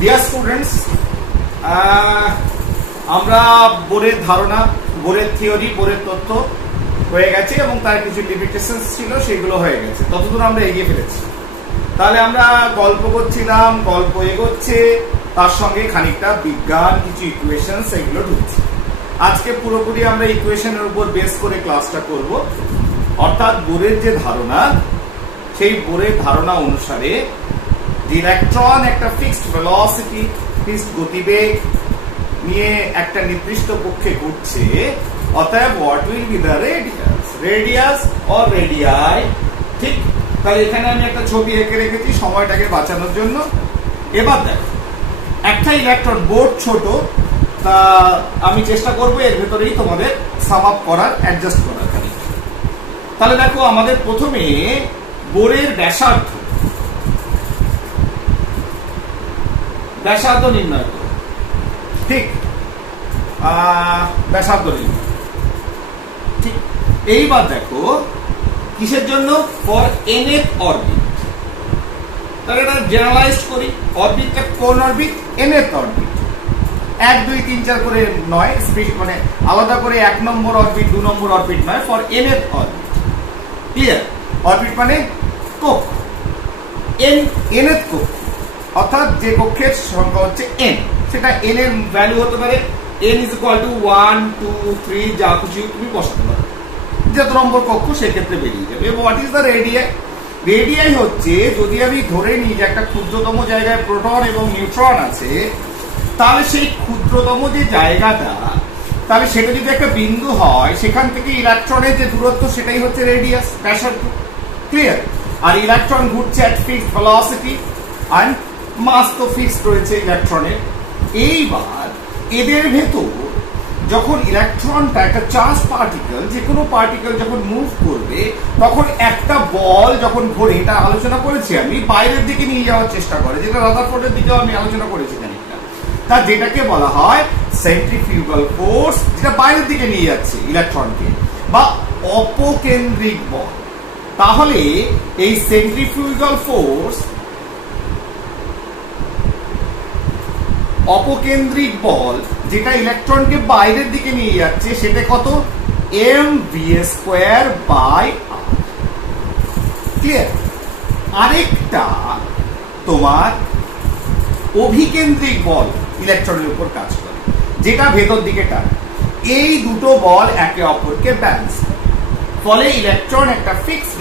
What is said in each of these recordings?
Dear students, আমরা বোরের ধারণা, বোরের theory, বোরের তত্ত্ব হয়ে গেছে এবং তার কিছু লিমিটেশনস ছিল, সেগুলো হয়ে গেছে, ততদূর আমরা এগিয়ে ফেলেছি। তাহলে আমরা গল্প করছিলাম, গল্প এগোচ্ছে, তার সঙ্গে খানিকটা বিজ্ঞান, কিছু ইকুয়েশন, এগুলো ঢুকছে। আজকে পুরোপুরি আমরা ইকুয়েশনের উপর বেস করে ক্লাসটা করব। অর্থাৎ বোরের যে ধারণা, সেই বোরের ধারণা অনুসারে ইলেকট্রন একটা ফিক্সড ভেলোসিটি, ফিক্সড গতিবেগ নিয়ে একটা নির্দিষ্ট কক্ষে ঘুরছে। অতএব what will be the radius or radii. ঠিক, তাহলে এখানে আমি একটা ছবি এঁকে রেখেছি সময়টাকে বাঁচানোর জন্য। এবার দেখো, একটা ইলেকট্রন, বোর্ড ছোট, তা আমি চেষ্টা করবো এর ভেতরেই তোমাদের সাম আপ করার, অ্যাডজাস্ট করার। তাহলে দেখো, আমাদের প্রথমে বোরের ব্যাসার্ধ নির্ণয় করো। ঠিক, ব্যাসার্ধ নির্ণয়। ঠিক, এইবার দেখো কিসের জন্য? For nth orbit. তাহলে এটা জেনারেলাইজ করি। অরবিটটা কোন অরবিট? nth orbit. 1 2 3 4 করে নয়, মানে আলাদা করে 1 নম্বর অরবিট 2 নম্বর অরবিট নয়, for nth orbit. Clear? Orbit মানে কক্ষ, nth কক্ষ, অর্থাৎ যে কক্ষের সংখ্যা হচ্ছে n, সেটা n এর ভ্যালু হতে পারে n = 1 2 3, যা খুশি তুমি বসাতে পারো। যত নম্বর কক্ষ সেক্ষেত্রে বেরিয়ে যাবে। What is the radii? Radii হচ্ছে, যদি আমি ধরে নিই যে একটা ক্ষুদ্রতম জায়গায় প্রোটন এবং নিউট্রন আছে, তাহলে সেই ক্ষুদ্রতম যে জায়গাটা, তাহলে সেটা যদি একটা বিন্দু হয়, সেখান থেকে ইলেকট্রনের যে দূরত্ব, সেটাই হচ্ছে রেডিয়াস, ব্যাসার্ধ। ক্লিয়ার? আর ইলেকট্রন ঘুরছে অ্যাট ফিক্সড ভেলোসিটি, আর মাস তো ফিক্সড রয়েছে ইলেকট্রনের। এইবার এদের ভেতর যখন ইলেকট্রনটা, একটা চার্জ পার্টিকেল, যে কোনো পার্টিকেল যখন মুভ করবে, তখন একটা বল যখন ঘোরে, এটা আলোচনা করেছি আমি, বাইরের দিকে নিয়ে যাওয়ার চেষ্টা করে, যেটা রাদারফোর্ডের দিকেও আমি আলোচনা করেছি খানিকটা। তা যেটাকে বলা হয় সেন্ট্রিফিউগাল ফোর্স, যেটা বাইরের দিকে নিয়ে যাচ্ছে ইলেকট্রনকে, বা অপকেন্দ্রিক বল। তাহলে এই সেন্ট্রিফিউগাল ফোর্স, অপকেন্দ্রিক বল, যেটা ইলেকট্রনকে বাইরের দিকে নিয়ে যাচ্ছে, সেটা কত? mv²/r। ক্লিয়ার? আরেকটা তোমার অভিকেন্দ্রিক বল ইলেকট্রনের উপর কাজ করে, যেটা ভেতর দিকে টানে। এই দুটো বল একে অপরকে ব্যালেন্স করে, ফলে ইলেকট্রন একটা ফিক্সড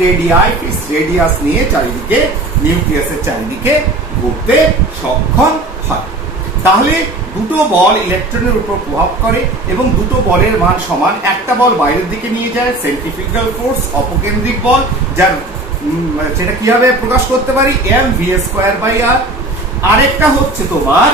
রেডিয়াস নিয়ে চারিদিকে, নিউক্লিয়াসের চারিদিকে ঘুরতে সক্ষম হয়। তাহলে দুটো বল ইলেকট্রনের উপর প্রভাব করে এবং দুটো বলের মান সমান। একটা বল বাইরের দিকে নিয়ে যায়, সেন্ট্রিফিউগাল ফোর্স, অপকেন্দ্রিক বল, যার সেটা কিভাবে প্রকাশ করতে পারি? mv²/r। আরেকটা হচ্ছে তোমার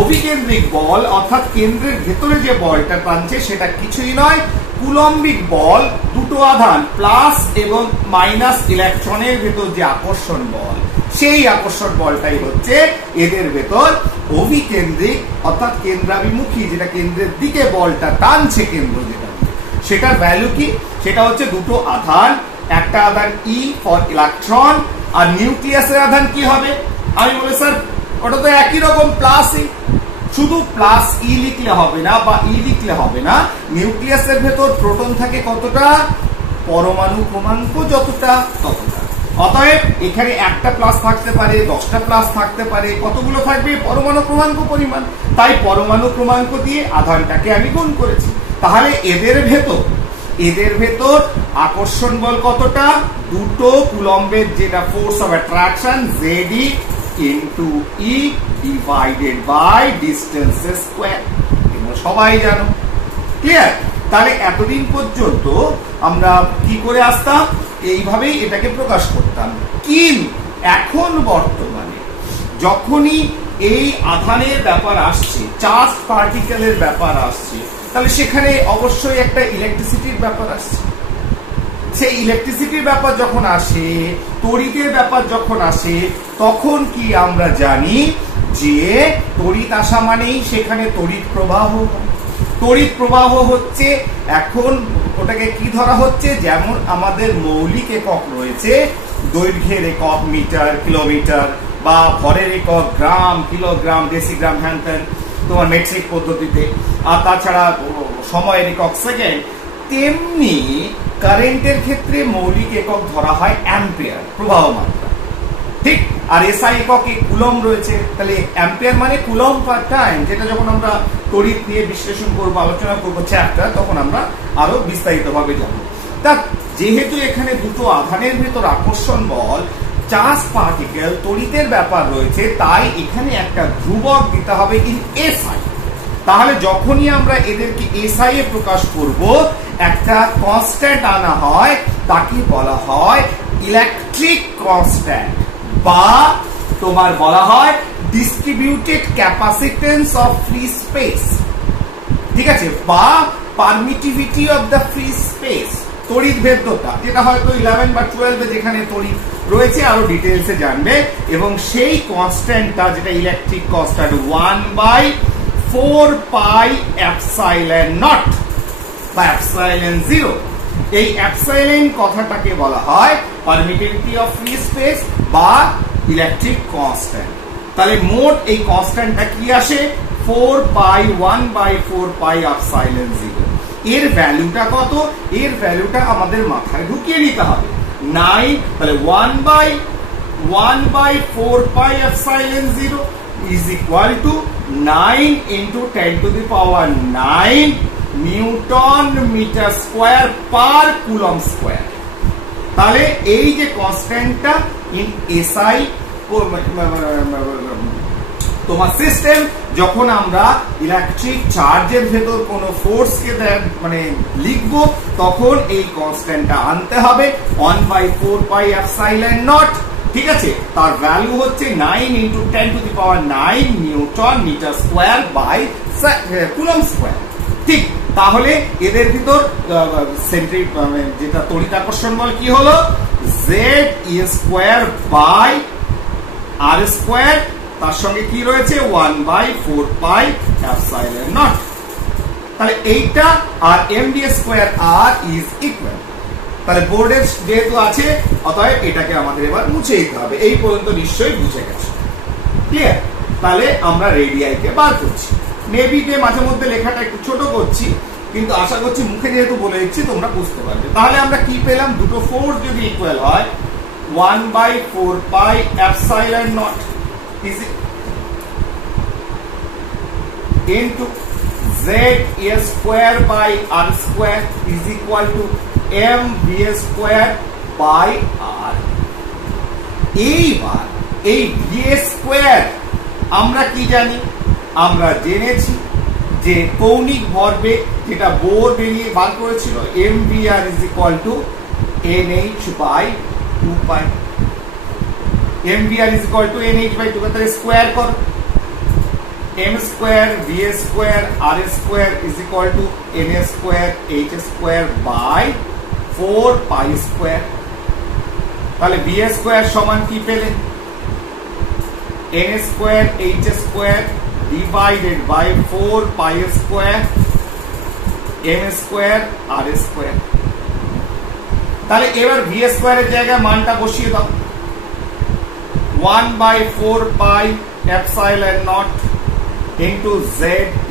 অভিকেন্দ্রিক বল, অর্থাৎ কেন্দ্রের ভেতরে যে বলটা টানছে, সেটা কিছুই নয়, কুলম্বিক বল। দুটো আধান প্লাস এবং মাইনাস ইলেকট্রনের ভেতর যে আকর্ষণ বল, সেই আকর্ষণ বলটাই হচ্ছে এদের ভেতর অভিকেন্দ্রিক, অর্থাৎ কেন্দ্রাভিমুখী, যেটা কেন্দ্রের দিকে বলটা টানছে, কেন্দ্র যেটা, সেটার ভ্যালু কি? সেটা হচ্ছে দুটো আধান, একটা আধান E ফর ইলেকট্রন, আর নিউক্লিয়াসের আধান কি হবে? আমি বলি স্যার ওটা তো একই রকম, প্লাস ই। শুধু প্লাস ই লিখলে হবে না, বা ই লিখলে হবে না। নিউক্লিয়াসের ভেতর প্রোটন থাকে কতটা? পরমাণু ক্রমাঙ্ক যতটা, ততটা। অতএব এখানে একটা প্লাস থাকতে পারে, 10টা প্লাস থাকতে পারে, কতগুলো থাকবে? পরমাণু ক্রমাঙ্ক পরিমাণ। তাই পরমাণু ক্রমাঙ্ক দিয়ে আধানটাকে আমি গুণ করেছি। তাহলে এদের ভেতর আকর্ষণ বল কতটা? দুটো কুলম্বের, যেটা force of attraction, ZE × E divided by distance square. এগুলো সবাই জানো। ক্লিয়ার? তাহলে এতদিন পর্যন্ত আমরা কি করে আসতাম? এইভাবেই এটাকে প্রকাশ করতাম। কিন্তু এখন বর্তমানে যখনই এই আধানের ব্যাপার আসছে, চার্জ পার্টিকেলের ব্যাপার আসছে, তাহলে সেখানে অবশ্যই একটা ইলেকট্রিসিটির ব্যাপার আসছে। সেই ইলেকট্রিসিটির ব্যাপার যখন আসে, তড়িতের ব্যাপার যখন আসে, তখন কি আমরা জানি যে তড়িৎ আসা মানেই সেখানে তড়িৎ প্রবাহ। তড়িৎ প্রবাহ হচ্ছে, এখন ওটাকে কি ধরা হচ্ছে? যেমন আমাদের মৌলিক একক রয়েছে, দৈর্ঘ্যের একক মিটার, কিলোমিটার, বা ভরের একক গ্রাম, কিলোগ্রাম, ডেসিগ্রাম, হ্যান ত্যান তোমার মেট্রিক পদ্ধতিতে, আর তাছাড়া সময়ের একক সেকেন্ড, তেমনি কারেন্টের ক্ষেত্রে মৌলিক একক ধরা হয় অ্যাম্পিয়ার, প্রবাহ মাত্রা, ঠিক। আর এসআই এককে কুলম রয়েছে, তাহলে অ্যাম্পিয়ার মানে কুলম পার টাইম, যেটা যখন আমরা তড়িৎ নিয়ে বিশ্লেষণ করব, আলোচনা করবো চ্যাপ্টার, তখন আমরা আরো বিস্তারিতভাবে জানবো। তা যেহেতু এখানে দুটো আধানের ভেতর আকর্ষণ বল, চার্জ পার্টিকেল, তড়িতের ব্যাপার রয়েছে, তাই এখানে একটা ধ্রুবক দিতে হবে ইন এসআই। তাহলে যখনই আমরা এদেরকে এসআই এ প্রকাশ করব, একটা কনস্ট্যান্ট আনা হয়, তাকে বলা হয় ইলেকট্রিক কনস্ট্যান্ট, বা তোমার বলা হয় distributed capacitance of free space, ঠিক আছে, বা permittivity of the free space, তড়িৎ ভেদ্যতা, যেটা হয়তো 11 বা 12 যেখানে তড়িৎ রয়েছে আরো ডিটেইলসে জানবে। এবং সেই কনস্ট্যান্টটা যেটা electric constant 1/4 pi epsilon not বা এপসাইলন 0। এই এপসাইলন কথাটাকে বলা হয় পারমিটিভিটি অফ ফ্রি স্পেস বা ইলেকট্রিক কনস্ট্যান্ট। তাহলে মোট এই কনস্ট্যান্টটা কি আসে? 4 পাই 1/4 পাই এপসাইলন 0। এর ভ্যালুটা কত? এর ভ্যালুটা আমাদের মাথায় ঢুকিয়ে নিতে হবে 9। তাহলে 1/4 পাই epsilon 0 is equal to 9 into 10 to the power 9 newton metre square per coulomb square. তাহলে এই যে কনস্ট্যান্টটা ইন এসআই তোমার সিস্টেম, যখন আমরা ইলেকট্রিক চার্জের ভেতর কোন ফোর্সকে মানে লিখব, তখন এই কনস্ট্যান্টটা আনতে হবে 1/4 পাই এপসাইলন নট, ঠিক আছে। তার ভ্যালু হচ্ছে 9 into 10 to the power 9 newton metre square by coulomb square, ঠিক। তাহলে এদের ভিতর যেটা তড়িৎ আকর্ষণ বল কি হলো? Z E square by R square, তার সঙ্গে কি রয়েছে 1/4 পাই এপসাইলন নট। তাহলে এইটা আর md square r is equal. তাহলে বোর্ডের যেহেতু আছে, অতএব এটাকে আমাদের এবার মুছে দিতে হবে। এই পর্যন্ত নিশ্চয়ই বুঝে গেছে, ক্লিয়ার? তাহলে আমরা রেডিয়াই কে বার করছি। মেবিতে মাঝে মধ্যে লেখাটা একটু ছোট করছি, কিন্তু আশা করছি মুখে যেহেতু বলে দিচ্ছি তোমরা বুঝতে পারবে। তাহলে আমরা কি পেলাম? দুটো ফোর্স যদি ইকুয়াল হয়, 1/4 পাই epsilon not is into Z A square by R square is equal to M V square by R। এইবার এই V square আমরা কি জানি? আমরা জেনেছি যে কৌণিক ভরবেগ, যেটা বোর বেরিয়ে বার করেছিল, mvr is equal to nh by 2 pi। mvr is equal to nh by 2 pi, তাহলে স্কয়ার কর, m square v square r square is equal to n square h square by 4 pi square. তাহলে v square সমান কি পেলে? n square h square divided by 4 pi square m square r square. তাহলে এবার v স্কয়ারের জায়গায় মানটা বসিয়ে দাও, 1/4 পাই epsilon not into Z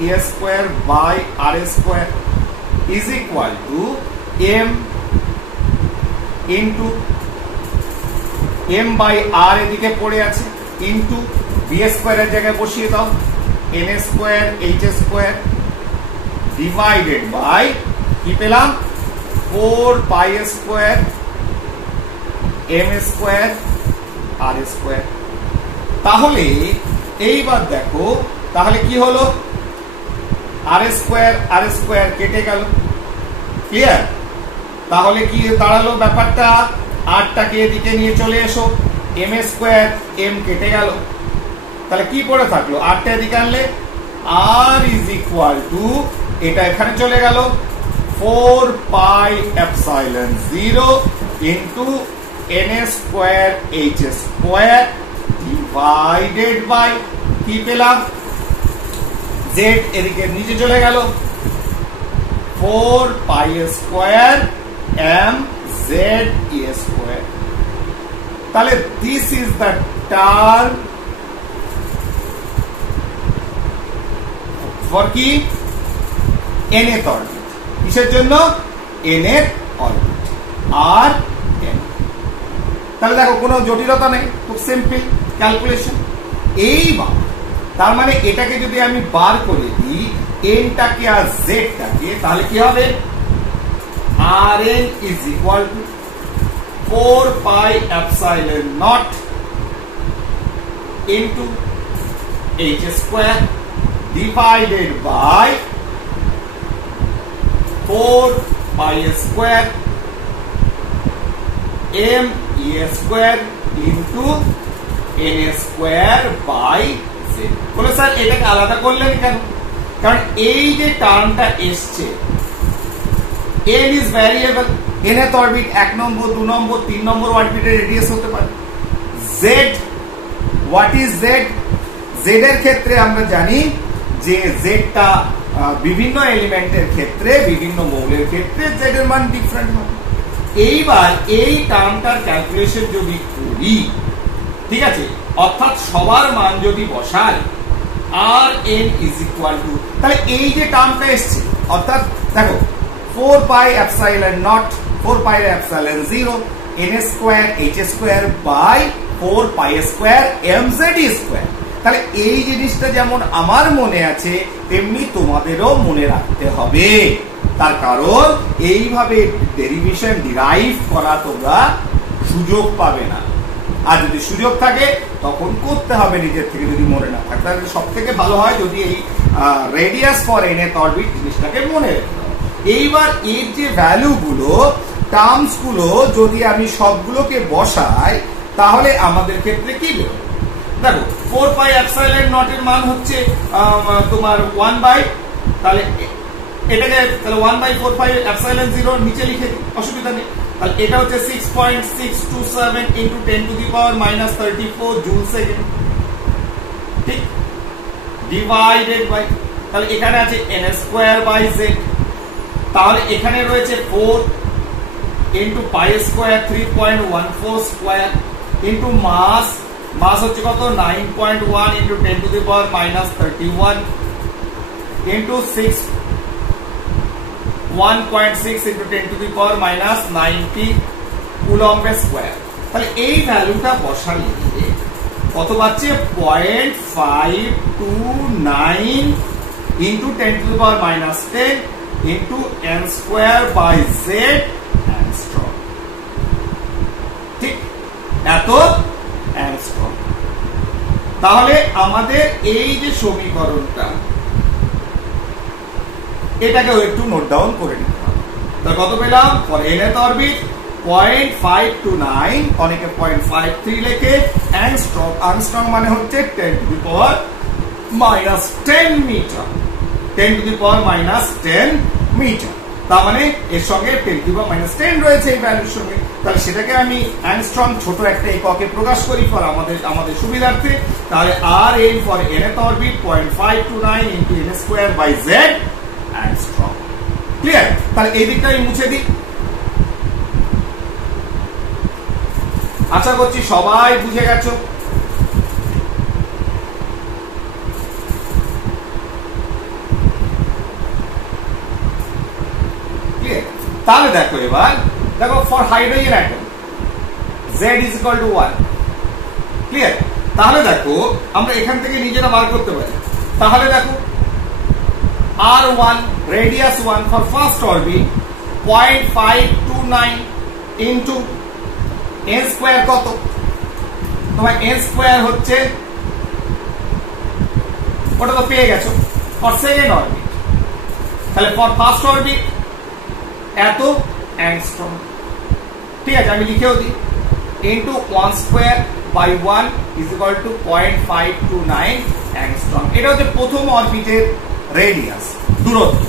E square by R square is equal to M into M by R এদিকে পড়ে আছে into V স্কয়ারের জায়গায় বসিয়ে দাও, N square H square divided by কি পেলাম? 4 pi square M square R square. তাহলে এইবার দেখো, তাহলে কি হলো? আর স্কয়ার কেটে গেল, ক্লিয়ার? তাহলে কি দাঁড়ালো ব্যাপারটা? আরটাকে এদিকে নিয়ে চলে এসো, এম স্কয়ার এম কেটে গেল, তাহলে কি পড়ে থাকলো? আরটা এদিকে আনলে আর ইজ ইকুয়াল টু, এটা এখানে চলে গেল 4 pi epsilon 0 into N square H square divided by কি পেলাম? Z এদিকে নিচে চলে গেল 4 pi square m z e square. তাহলে this is the term for কি nth অরবিট। কিসের জন্য? nth অরবিট আর n। তাহলে দেখো কোনো জটিলতা নেই, খুব সিম্পল ক্যালকুলেশন। এইবার তার মানে এটাকে যদি আমি বার করে দিই nটাকে আর zটাকে, তাহলে কি হবে? Rn is equal to 4 pi epsilon naught into h square divided by 4 pi square m e square into n square by z। বলে স্যার এটাকে আলাদা করলেন কেন? কারণ এই যে টার্মটা এসছে n is variable, nth orbit 1 number 2 number 3 number অরবিটের রেডিয়াস হতে পারে। z, what is z? z এর ক্ষেত্রে আমরা জানি যে z টা বিভিন্ন এলিমেন্টের ক্ষেত্রে, বিভিন্ন মৌলের ক্ষেত্রে z এর মান ডিফারেন্ট হবে। এইবার এই টার্মটার ক্যালকুলেশন যদি করি, ঠিক আছে, অর্থাৎ সবার মান যদি বসাই Rn is equal to, তাহলে এই যে টার্মটা এসছে, অর্থাৎ দেখো 4 pi epsilon naught 4 pi epsilon 0 n square h square by 4 pi square mz square। তাহলে এই জিনিসটা যেমন আমার মনে আছে তেমনি তোমাদেরও মনে রাখতে হবে। তার কারণ এইভাবে ডেরিভেশন ডিরাইভ করা তোমরা সুযোগ পাবে না, আর যদি সুযোগ থাকে তখন করতে হবে নিজের থেকে। যদি মনে না থাকে তাহলে সব থেকে ভালো হয় যদি এই রেডিয়াস ফর nth অরবিট জিনিসটাকে মনে রাখতে হবে। এইবার এর যে ভ্যালু গুলো, টার্মস গুলো যদি আমি সবগুলোকে বসাই তাহলে আমাদের ক্ষেত্রে কি বেরোবে? দেখো 4 পাই এপসাইলন নট এর মান হচ্ছে তোমার 1 বাই, তাহলে এটাকে তাহলে 1 বাই 4 পাই এপসাইলন 0 নিচে লিখে দিই, অসুবিধা নেই। তাহলে এটা হচ্ছে 6.627 into 10 to the power minus 34 joule second, ঠিক, ডিভাইডেড বাই, তাহলে এখানে আছে n স্কয়ার বাই z, তাহলে এখানে রয়েছে 4 into pi square 3.14 square into mass, mass হচ্ছে কত 9.1 into 10 to the power minus 31 into 1.6 into 10 to the power minus 90 coulomb square. তাহলে এই ভ্যালুটা বসালে কত পাচ্ছে? 0.529 into 10 to the power minus 10 into n square by z angstrom, ঠিক, এত অ্যাংস্ট্রম। তাহলে আমাদের এই যে সমীকরণটা, এটাকে একটু নোট ডাউন করে নিতে হবে। তো কত পেলাম? ফর nth অরবিট 0.529, অনেকে 0.53 লেখে, অ্যাংস্ট্রম, অ্যাংস্ট্রম মানে হচ্ছে 10 to the power minus 10 metre, 10 to the power minus 10 metre. তার মানে এর সঙ্গে 10 টু দি পাওয়ার মাইনাস 10 রয়েছে এই ভ্যালুর সঙ্গে। তাহলে সেটাকে আমি অ্যাংস্ট্রম ছোট একটা এককে প্রকাশ করি ফর আমাদের সুবিধার্থে। তাহলে Rn for nth orbit 0.529 into n square by z angstrom. Clear? তাহলে এই দিকটা আমি মুছে দিই। আশা করছি সবাই বুঝে গেছো। তাহলে দেখো এবার দেখো for hydrogen atom z is equal to 1। Clear? তাহলে দেখো আমরা এখান থেকে নিজেরা বার করতে পারি। তাহলে দেখো R1 radius 1 for first orbit 0.529 into n square কত? তোমার n square হচ্ছে, ওটা তো পেয়ে গেছো, for second orbit। তাহলে for first orbit এত অ্যাংস্ট্রম, ঠিক আছে, আমি লিখেও দিই, into 1 square by 1 is equal to 0.529 angstrom. এটা হচ্ছে প্রথম অরবিটের রেডিয়াস, দূরত্ব।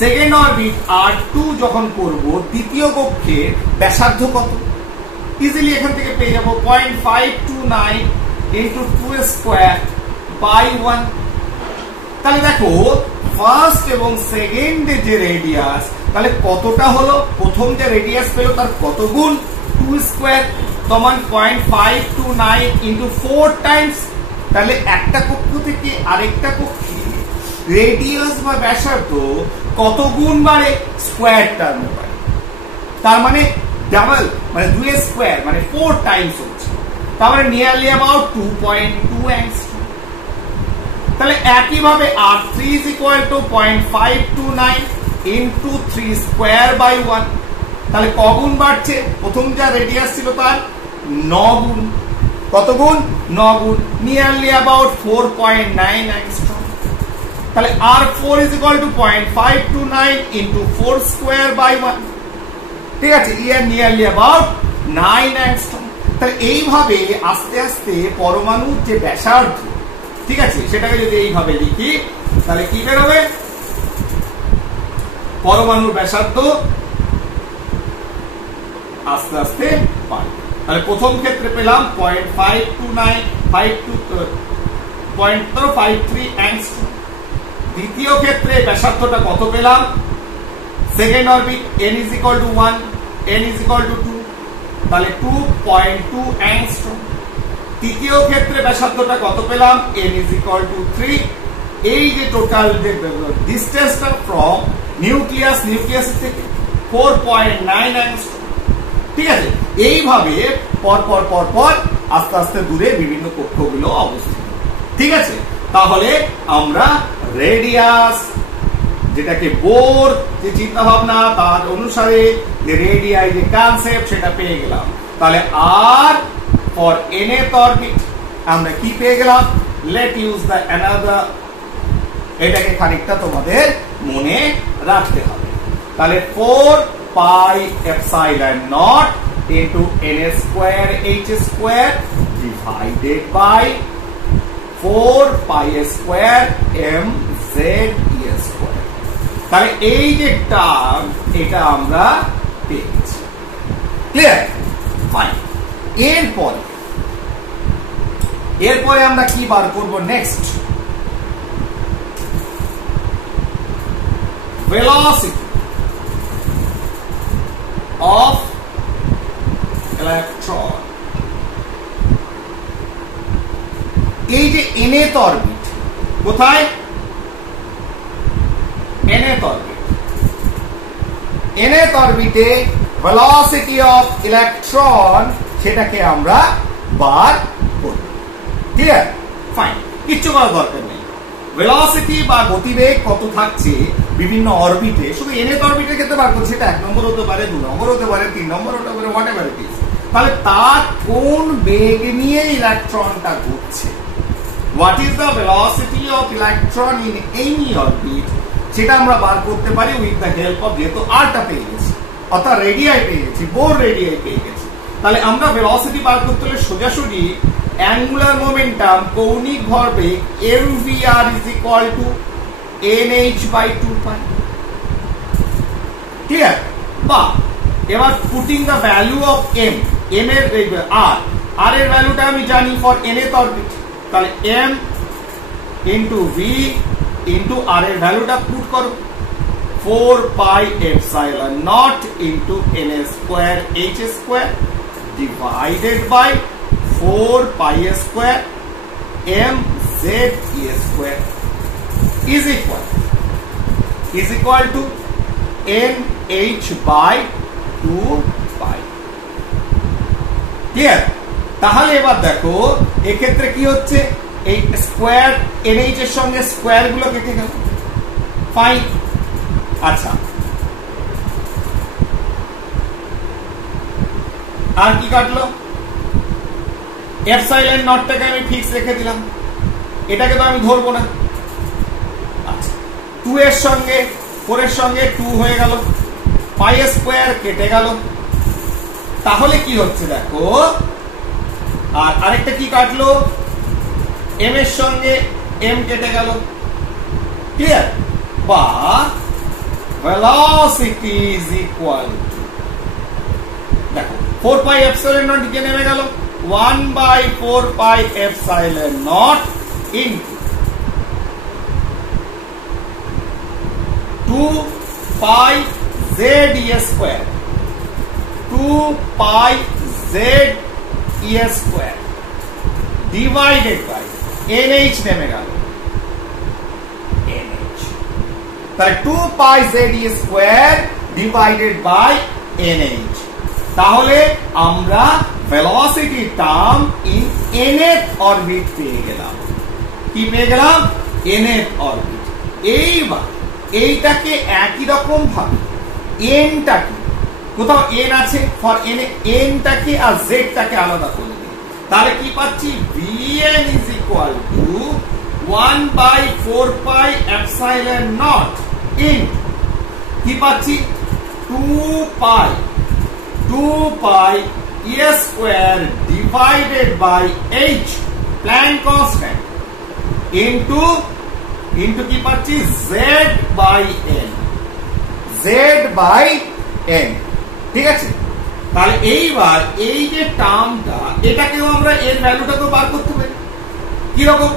সেকেন্ড অরবিট R2 যখন করব, দ্বিতীয় কক্ষের ব্যাসার্ধ কত? ইজিলি এখান থেকে পেয়ে যাব 0.529 into 2 square by 1। তাহলে দেখো ফার্স্ট এবং সেকেন্ড যে রেডিয়াস, তাহলে কতটা হলো? প্রথম যে রেডিয়াস পেল তার কত গুণ? 2 স্কয়ার। সমান 0.529 ইন্টু 4 টাইমস। তাহলে একটা কক্ষ থেকে আরেকটা কক্ষে রেডিয়াস বা ব্যাসার্ধ কত গুণ বাড়ে? স্কোয়ার টার্মে বাড়ে। তার মানে ডাবল, মানে 2 এর স্কোয়ার, মানে 4 টাইমস হচ্ছে। তার মানে নিয়ারলি অ্যাবাউট 2.2 অ্যাংস্ট্রম। তাহলে একইভাবে R3 is equal to 0.529 into 3 square by 1। তাহলে কগুণ বাড়ছে? প্রথম যা রেডিয়াস ছিল তার 9 গুণ। কত গুণ? 9 গুণ, নিয়ারলি অ্যাবাউট 4.9 অ্যাংস্ট্রম। তাহলে R4 is equal to 0.529 into 4 square by 1। ঠিক আছে, নিয়ারলি অ্যাবাউট 9 অ্যাংস্ট্রম। তাহলে এইভাবে আস্তে আস্তে পরমাণুর যে ব্যাসার্ধ, ঠিক আছে, সেটাকে যদি এইভাবে লিখি তাহলে কি বেরোবে? পরমাণুর ব্যাসার্ধ আস্তে আস্তে বাড়ে। তাহলে প্রথম ক্ষেত্রে পেলাম 0.523 অ্যাংস্ট্রম। দ্বিতীয় ক্ষেত্রে ব্যাসার্ধটা কত পেলাম? Second orbit n is equal to 1, n is equal to 2, তাহলে 2.2 অ্যাংস্ট্রম। তৃতীয় ক্ষেত্রে ব্যাসার্ধটা কত পেলাম? n is equal to 3। এই যে টোটাল ডিসটেন্সটা ফ্রম নিউক্লিয়াস থেকে 4.9 অ্যাংস্ট্রম। ঠিক আছে, এইভাবে পর পর পর পর আস্তে আস্তে দূরে বিভিন্ন কক্ষগুলো অবস্থিত। ঠিক আছে, তাহলে আমরা রেডিয়াস, যেটাকে বোর যে চিন্তা ভাবনা তার অনুসারে যে রেডিয়াই যে কনসেপ্ট, সেটা পেয়ে গেলাম। তাহলে আর ফর nth অরবিট আমরা কি পেয়ে গেলাম? Let use the another. এটাকে খানিকটা তোমাদের মনে রাখতে হবে। তাহলে 4 pi epsilon not into n square h square divided by 4 pi square m z e square. তাহলে এই যে টার্ম, এটা আমরা পেয়েছি। ক্লিয়ার? ফাইন। এরপরে আমরা কি বার করব? Next velocity of electron। এই যে nth অরবিট, কোথায়? nth orbit. nth অরবিটে velocity of electron, সেটাকে আমরা বার করব। ক্লিয়ার? ফাইন, কিচ্ছু করার দরকার নেই। ভেলোসিটি বা গতিবেগ কত থাকছে বিভিন্ন অরবিটে, শুধু nth অরবিটের ক্ষেত্রে বার করছি। সেটা 1 নম্বর হতে পারে, 2 নম্বর হতে পারে, 3 নম্বর হতে পারে, হোয়াটএভার ইট ইজ। তাহলে তার কোন বেগ নিয়ে ইলেকট্রনটা ঘুরছে, what is the velocity of electron in any orbit, সেটা আমরা বার করতে পারি উইথ দ্য হেল্প অফ, যেহেতু আরটা পেয়ে গেছি, অর্থাৎ রেডিয়াই পেয়ে গেছি, বোর রেডিয়াই পেয়ে গেছি। তাহলে আমরা ভেলোসিটি বার করতে হলে সোজাসুজি অ্যাঙ্গুলার মোমেন্টাম, কৌণিক ভরবেগ mvr is equal to nh by 2 pi। Clear? বা এবার putting the value of m এর r এর ভ্যালুটা আমি জানি ফর nth অরবিট। তাহলে m into v into r এর ভ্যালুটা পুট করো, 4 pi epsilon naught into n square h square divided by 4 pi square m z e square is equal to n h by 2 pi। Clear? তাহলে এবার দেখো এক্ষেত্রে কি হচ্ছে, এই স্কয়ার nh এর সঙ্গে স্কয়ার গুলো কেটে গেল। ফাইন। আচ্ছা, আর কি কাটলো? এপসাইলন নটটাকে আমি ফিক্স রেখে দিলাম, এটাকে তো আমি ধরবো না। আচ্ছা, 2 এর সঙ্গে 4 এর সঙ্গে 2 হয়ে গেল, পাই স্কয়ার কেটে গেল। তাহলে কি হচ্ছে দেখো, আর আরেকটা কি কাটলো? m এর সঙ্গে m কেটে গেল। ক্লিয়ার? বা velocity is equal to, দেখো 4 পাই এপসাইলন নট নিচে নেমে গেল, 1 by 4 pi epsilon naught into 2 pi z e square, 2 pi z square divided by NH নেমে গেল NH, তাহলে 2 pi ZE square divided by NH। তাহলে আমরা velocity term in nth orbit পেয়ে গেলাম। কি পেয়ে গেলাম? nth orbit. এইবার এইটাকে একই রকম ভাবে nটাকে, কোথাও n আছে ফর n টাকে আর z টাকে আলাদা করে দিই, তাহলে কি পাচ্ছি? Vn is equal to 1/4 pi epsilon naught in কি পাচ্ছি? 2 pi E square divided by H Planck constant into কি পাচ্ছি? Z by n। ঠিক আছে, তাহলে এইবার এই যে টার্মটা, এটাকেও আমরা এর ভ্যালুটাকেও বার করতে পারি। কি রকম?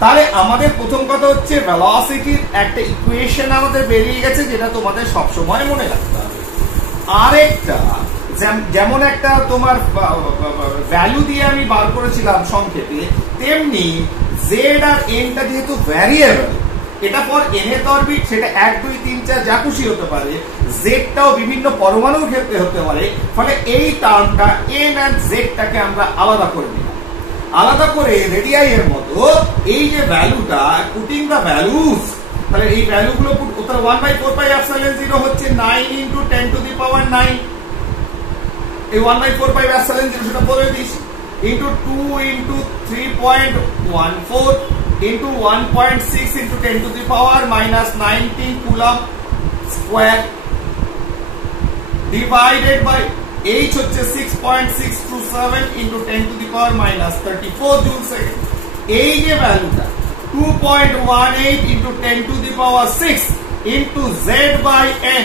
তাহলে আমাদের প্রথম কথা হচ্ছে ভেলোসিটির একটা ইকুয়েশন আমাদের বেরিয়ে গেছে, যেটা তোমাদের সবসময় মনে রাখতে হবে। আরেকটা যেমন একটা তোমার ভ্যালু দিয়ে আমি বার করেছিলাম সংক্ষেপে, তেমনি z আর n টা যেহেতু ভ্যারিয়েবল, এটা ফর nth অরবিট, সেটা 1 2 3 4 যা খুশি হতে পারে, z টাও বিভিন্ন পরমাণুর ক্ষেত্রে হতে পারে, ফলে এই টার্মটা n আর z টাকে আমরা আলাদা করে দিলাম। আলাদা করে রেডিয়াই এর মতো এই যে ভ্যালুটা, পুটিং দা ভ্যালুস, তাহলে এই ভ্যালুগুলো উত্তর 1/4 পাই এপসাইলন 0 হচ্ছে 9 × 10 টু দি পাওয়ার 9, এই 1/4 পাই এপসাইলন 0 সেটা বলে this, into 2 into 3.14 into 1.6 into 10 to the power minus 19 coulomb square divided by H হচ্ছে 6.627 into 10 to the power minus 34 joule second। এই যে ভ্যালুটা 2.18 into 10 to the power 6 into Z by N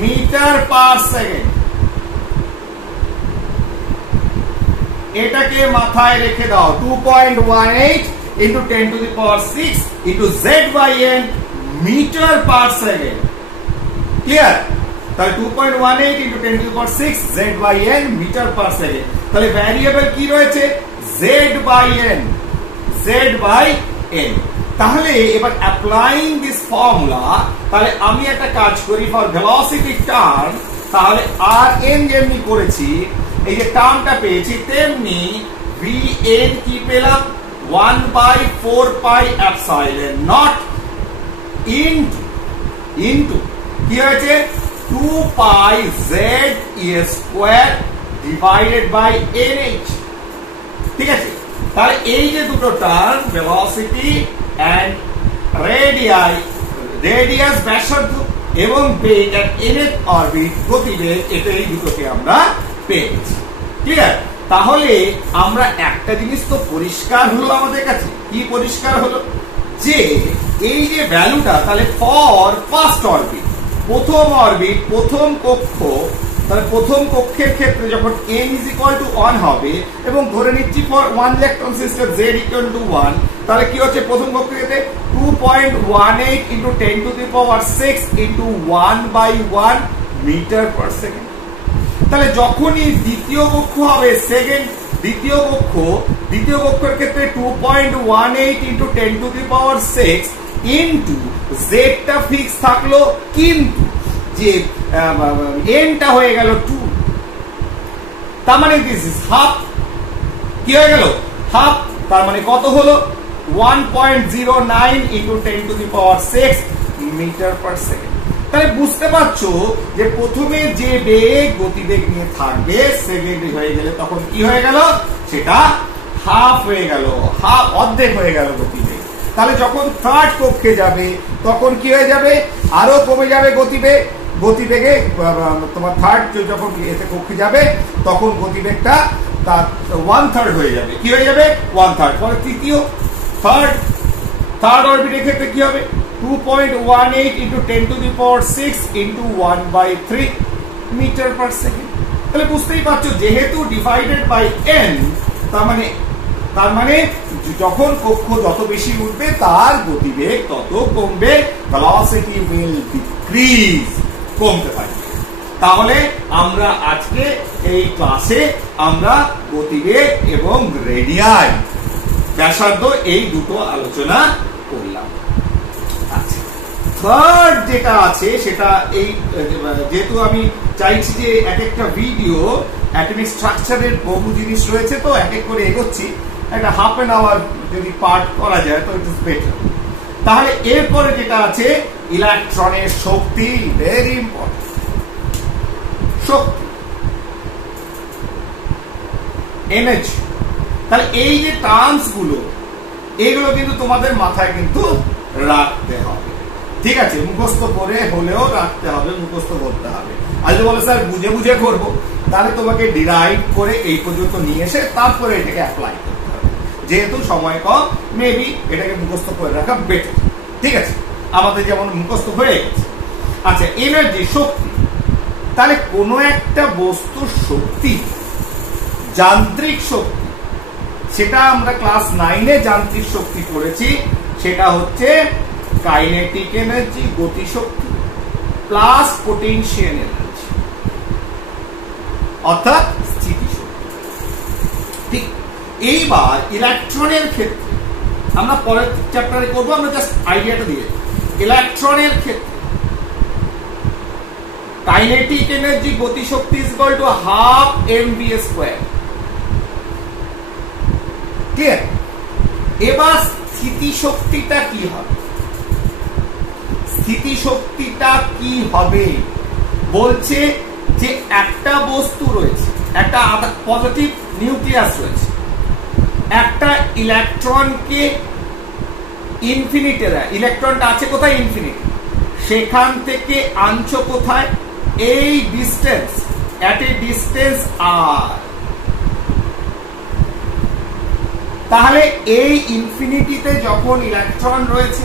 meter per second, এটাকে মাথায় রেখে দাও। 2.18 into 10 to the power 6 into Z by N meter per second। Clear? তাহলে 2.18 into 10 to the power 6 Z by N meter per second। তাহলে variable কি রয়েছে? Z by N, Z by N। তাহলে এবার অ্যাপ্লাইং দিস ফর্মুলা, তাহলে আমি একটা কাজ করি ফর ভেলোসিটি টার্ম, তাহলে আর n যেমনি করেছি, এই যে টার্মটা পেয়েছি, তেমনি Vn কি পেলাম? 1/4 পাই এপসাইলন নট ইনটু কি হয়েছে? 2 pi ZE square divided by NH। ঠিক আছে, তাহলে এই যে দুটো টার্ম, ভেলোসিটি এন্ড রেডিয়াস ব্যাসার্ধ এবং বেগ এট nth অরবিট গতিবেগ, এই দুটোকে আমরা পেয়ে গেছি। ক্লিয়ার? তাহলে আমরা একটা জিনিস তো পরিষ্কার হলো আমাদের কাছে। কি পরিষ্কার হলো? যে এই যে ভ্যালুটা, তাহলে ফর ফার্স্ট অরবিট, প্রথম অরবিট, প্রথম কক্ষ, তাহলে প্রথম কক্ষের ক্ষেত্রে যখন n is equal to 1 হবে, এবং ধরে নিচ্ছি for 1 electron system z equal to 1, তাহলে কি হচ্ছে? প্রথম কক্ষেতে 2.18 into 10 to the power 6 into 1/1 metre per second. তাহলে যখনই দ্বিতীয় কক্ষ হবে, দ্বিতীয় কক্ষের ক্ষেত্রে 2.18 into 10 to the power 6 into z টা ফিক্স থাকলো, কিন্তু যে n টা হয়ে গেল 2, তার মানে দিস ইজ হাফ। কি হয়ে গেল? হাফ। তার মানে কত হলো? 1.09 into 10 to the power 6 metre per second. তাহলে বুঝতে পারছো যে প্রথমে যে বেগ গতিবেগ নিয়ে থাকবে, সেকেন্ড হয়ে গেলে তখন কি হয়ে গেল? সেটা হাফ হয়ে গেল, হাফ, অর্ধেক হয়ে গেল গতিবেগ। তাহলে যখন থার্ড কক্ষে যাবে তখন কি হয়ে যাবে? আরো কমে যাবে গতিবেগে। তোমার থার্ড যখন এতে কক্ষে যাবে তখন গতিবেগটা তার 1/3 হয়ে যাবে। কি হয়ে যাবে? 1/3। পরে তৃতীয়, থার্ড অরবিটের ক্ষেত্রে কি হবে? 2.18 into 10 to the power 6 into 1/3 metre per second. তাহলে বুঝতেই পারছো, যেহেতু ডিভাইডেড বাই n, তার মানে যখন কক্ষ যত বেশি উঠবে তার গতিবেগ তত কমবে, ভেলোসিটি উইল ডিক্রিজ, কমতে থাকবে। তাহলে আমরা আজকে এই ক্লাসে আমরা গতিবেগ এবং রেডিয়াই ব্যাসার্ধ এই দুটো আলোচনা করলাম। আচ্ছা, থার্ড যেটা আছে সেটা এই, যেহেতু আমি চাইছি যে এক একটা ভিডিও অ্যাটমিক স্ট্রাকচারের বহু জিনিস রয়েছে, তো এক এক করে এগোচ্ছি, একটা হাফ অ্যান আওয়ার যদি পার্ট করা যায় তো ইট ইজ বেটার। তাহলে এরপরে যেটা আছে ইলেকট্রনের শক্তি, ভেরি ইম্পর্টেন্ট। শক্তি, এনার্জি। তাহলে এই যে টার্মস গুলো, এগুলো কিন্তু তোমাদের মাথায় কিন্তু রাখতে হবে, ঠিক আছে? মুখস্থ করে হলেও রাখতে হবে, মুখস্থ করতে হবে। আর যদি বলে স্যার বুঝে বুঝে করবো, তাহলে তোমাকে ডিরাইভ করে এই পর্যন্ত নিয়ে এসে তারপরে এটাকে অ্যাপ্লাই করতে হবে। যেহেতু সময় কম, মেবি এটাকে মুখস্থ করে রাখা বেটার, ঠিক আছে? আমাদের যেমন মুখস্থ হয়ে গেছে। আচ্ছা, এনার্জি, শক্তি। তাহলে কোনো একটা বস্তুর শক্তি, যান্ত্রিক শক্তি, সেটা আমরা ক্লাস 9-এ যান্ত্রিক শক্তি পড়েছি, সেটা হচ্ছে কাইনেটিক এনার্জি, গতিশক্তি, প্লাস পোটেনশিয়াল এনার্জি, অর্থাৎ স্থিতিশক্তি। ঠিক এইবার ইলেকট্রনের ক্ষেত্রে আমরা পরের চ্যাপ্টারে করবো, আমরা জাস্ট আইডিয়াটা দিয়ে। ইলেকট্রনের ক্ষেত্রে কাইনেটিক এনার্জি, গতিশক্তি is equal to half mv² clear? এবার স্থিতিশক্তিটা কি হবে? স্থিতিশক্তিটা কি হবে বলছে যে একটা বস্তু রয়েছে, একটা পজিটিভ নিউক্লিয়াস রয়েছে, একটা ইলেকট্রনকে ইনফিনিটি, ইলেকট্রনটা আছে কোথায়? ইনফিনিটি। সেখান থেকে আনছো কোথায়? এই ডিস্টেন্স, এট এ ডিস্টেন্স আর। তাহলে এই ইনফিনিটিতে যখন ইলেকট্রন রয়েছে,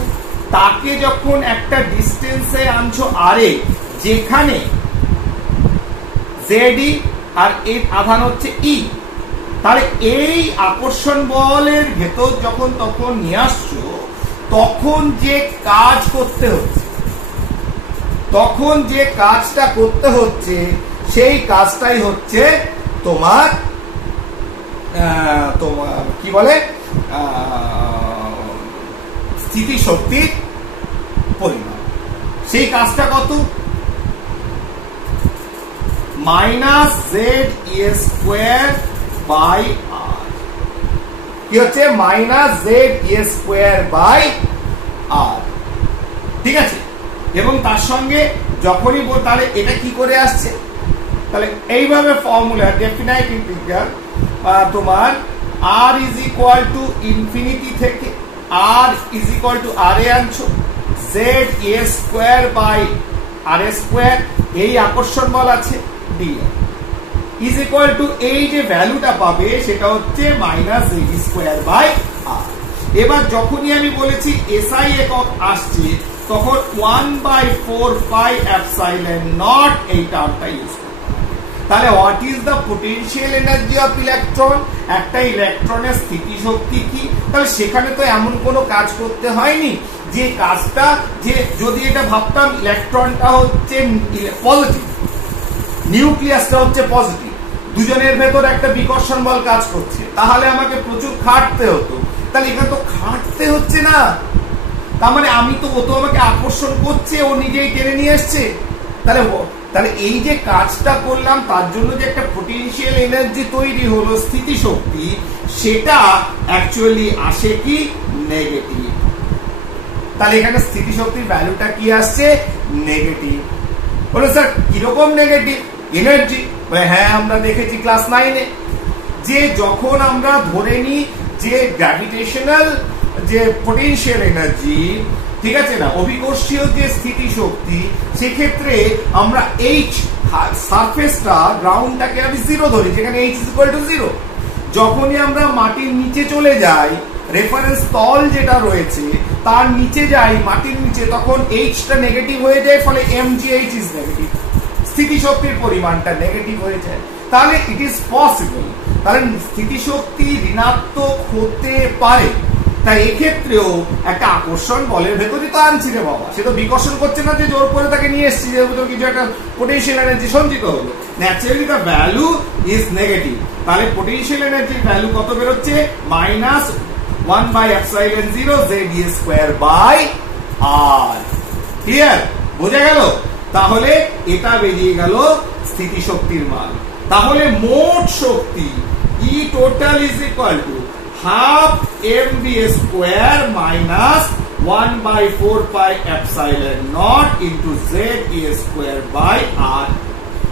তাকে যখন একটা ডিস্টেন্সে আনছো আরে, যেখানে জেডি আর এর আধান হচ্ছে ই, তাহলে এই আকর্ষণ বলের ভেতর যখন তখন নিয়ে আসছো, তখন যে কাজ করতে হচ্ছে, তখন যে কাজটা করতে হচ্ছে, সেই কাজটাই হচ্ছে তোমার কি বলে, স্থিতিশক্তির পরিমাণ। সেই কাজটা কত? -ZE² কি হচ্ছে? -ZE²/r, ঠিক আছে? এবং তার সঙ্গে যখনই তাহলে এটা কি করে আসছে? তাহলে এইভাবে ফর্মুলা, ডেফিনাইট ইন্টিগ্রাল তোমার r is equal to infinity থেকে r is equal to r এ আনছো, ZE²/r², এই আকর্ষণ বল আছে dr ইজ ইকুয়াল টু এই যে ভ্যালুটা পাবে সেটা হচ্ছে -ZE²/r। এবার যখনই আমি বলেছি SI একক আসছে, তখন 1/4πε0 এই টার্মটা ইউজ করতে হবে। তাহলে what is the potential energy of electron? একটা ইলেকট্রনের স্থিতিশক্তি কি? তাহলে সেখানে তো এমন কোনো কাজ করতে হয়নি যে কাজটা, যে যদি এটা ভাবতাম ইলেকট্রনটা হচ্ছে পজিটিভ, নিউক্লিয়াসটা হচ্ছে পজিটিভ, দুজনের ভেতর একটা বিকর্ষণ বল কাজ করছে, তাহলে আমাকে প্রচুর খাটতে হতো। তাহলে এখানে তো খাটতে হচ্ছে না, তার মানে আমি তো, ও তো আমাকে আকর্ষণ করছে, ও নিজেই টেনে নিয়ে আসছে। তাহলে এই যে কাজটা করলাম, তার জন্য যে একটা পোটেনশিয়াল এনার্জি তৈরি হলো, স্থিতিশক্তি, সেটা অ্যাকচুয়ালি আসে কি? নেগেটিভ। তাহলে এখানে স্থিতিশক্তির ভ্যালুটা কি আসছে? নেগেটিভ। বলে স্যার কিরকম নেগেটিভ? এনার্জি, হ্যাঁ আমরা দেখেছি ক্লাস 9-এ যে যখন আমরা ধরে নিই যে গ্র্যাভিটেশনাল যে পোটেনশিয়াল এনার্জি, ঠিক আছে না, অভিকর্ষীয় যে স্থিতিশক্তি, সেক্ষেত্রে আমরা এইচ সারফেসটা, গ্রাউন্ডটাকে আমি 0 ধরি, যেখানে h ইজ ইকুয়াল টু 0। যখনই আমরা মাটির নিচে চলে যাই, রেফারেন্স তল যেটা রয়েছে তার নিচে যাই, মাটির নিচে, তখন এইচটা নেগেটিভ হয়ে যায়, ফলে mgh ইজ নেগেটিভ, স্থিতিশক্তির পরিমাণটা নেগেটিভ হয়ে যায়। তাহলে ইট ইজ পসিবল, তাহলে স্থিতিশক্তি ঋণাত্মক হতে পারে। তাই এক্ষেত্রেও একটা আকর্ষণ বলের ভেতরই তো আনছি রে বাবা, সে তো বিকর্ষণ করছে না যে জোর করে তাকে নিয়ে এসেছি, যে ভেতর কিছু একটা পোটেনশিয়াল এনার্জি সঞ্চিত হলো। Naturally the value is negative. তাহলে পোটেনশিয়াল এনার্জির ভ্যালু কত বেরোচ্ছে? Minus 1/ε0 ZE²/R। ক্লিয়ার? বোঝা গেল? তাহলে এটা বেরিয়ে গেল স্থিতিশক্তির মান। তাহলে মোট শক্তি E total is equal to half mv² minus 1/4πε0 into ZE²/R।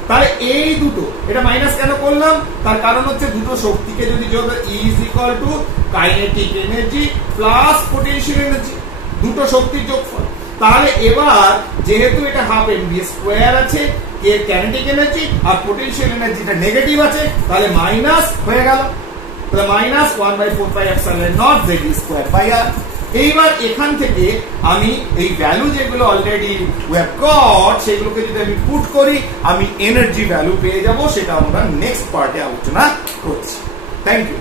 তাহলে এই দুটো, এটা মাইনাস কেন করলাম? তার কারণ হচ্ছে দুটো শক্তিকে যদি যোগ E is equal to kinetic energy plus potential energy, দুটো শক্তির যোগফল। তাহলে এবার যেহেতু এটা হাফ mv² আছে, এর কাইনেটিক এনার্জি আর পোটেনশিয়াল এনার্জিটা নেগেটিভ আছে, তাহলে মাইনাস হয়ে গেল। তাহলে মাইনাস 1/4πε0 ZE²/R। এইবার এখান থেকে আমি এই ভ্যালু যেগুলো অলরেডি উই হ্যাভ গট, সেগুলোকে যদি আমি পুট করি, আমি এনার্জি ভ্যালু পেয়ে যাব। সেটা আমরা নেক্সট পার্টে আলোচনা করছি। Thank you.